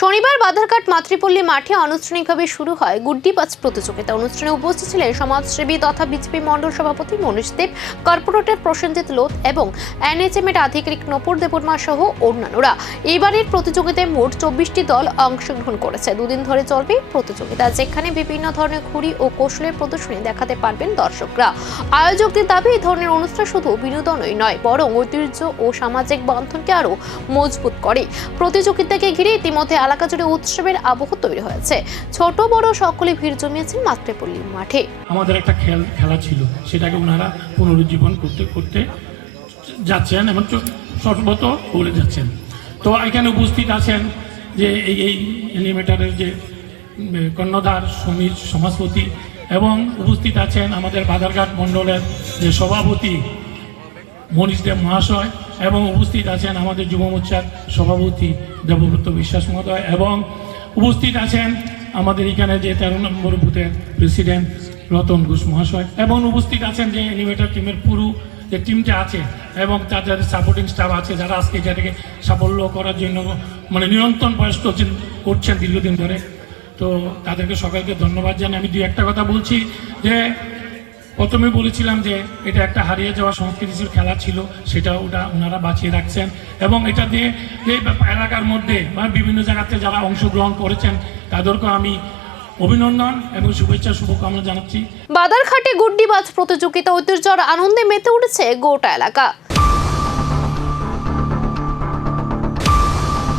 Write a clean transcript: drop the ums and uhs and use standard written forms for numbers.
শনিবার বাধারঘাট মাতৃপল্লী মাঠে আনুষ্ঠানিকভাবে শুরু হয় গুড্ডিবাজ প্রতিযোগিতা। অনুষ্ঠানে উপস্থিত ছিলেন সমাজসেবী তথা বিজেপি মণ্ডল সভাপতি মনীশ দেব, কর্পোরেটর প্রসেনজিৎ লোধ এবং এনএচএম এর আধিকারিক নপুর দেববর্মা সহ অন্যান্যরা। এবারের প্রতিযোগিতায় মোট 24টি দল অংশগ্রহণ করেছে। দুদিন ধরে চলবে প্রতিযোগিতা, যেখানে বিভিন্ন ধরনের ঘুড়ি ও কৌশলের প্রদর্শনী দেখাতে পারবেন দর্শকরা। আয়োজকদের দাবি, এই ধরনের অনুষ্ঠান শুধু বিনোদনই নয়, বরং ঐতিহ্য ও সামাজিক বন্ধনকে আরো মজবুত করে। প্রতিযোগিতাকে ঘিরে ইতিমধ্যে এলাকা জুড়ে উৎসবের আবহ তৈরি হয়েছে। ছোট বড় সকলে ভিড় জমিয়েছেন মাতৃপল্লী মাঠে। আমাদের একটা খেলা ছিল, সেটাকে ওনারা পুনরুজ্জীবন করতে যাচ্ছেন এবং সর্বত করে যাচ্ছেন। তো এখানে উপস্থিত আছেন যে এই এলিমেটারের যে কর্ণধার সমীর সমাজপতি, এবং উপস্থিত আছেন আমাদের বাধারঘাট মণ্ডলের যে সভাপতি মনীশ দেব মহাশয়, এবং উপস্থিত আছেন আমাদের যুব মোর্চার সভাপতি দেবব্রত বিশ্বাস মহোদয়, এবং উপস্থিত আছেন আমাদের এখানে যে 13 নম্বর বুথের প্রেসিডেন্ট রতন ঘোষ মহাশয়, এবং উপস্থিত আছেন যে এনিমেটর টিমের পুরো যে টিমটা আছে এবং তাদের সাপোর্টিং স্টাফ আছে, যারা আজকে এটাকে সাফল্য করার জন্য নিরন্তর প্রয়াস করছেন দীর্ঘদিন ধরে। তো তাদেরকে সকলকে ধন্যবাদ জানাই। আমি একটা কথা বলছি যে প্রথমে বলেছিলাম যে এটা একটা হারিয়ে যাওয়া সংস্কৃতির খেলা ছিল, সেটা ওনারা বাঁচিয়ে রাখছেন, এবং এটা দিয়ে এই এলাকার মধ্যে বিভিন্ন জায়গাতে যারা অংশগ্রহণ করেছেন তাদেরকে আমি অভিনন্দন এবং শুভেচ্ছা শুভকামনা জানাচ্ছি। বাধারঘাটে গুড্ডিবাজ প্রতিযোগিতা ঐতিহ্য আর আনন্দে মেতে উঠেছে গোটা এলাকা।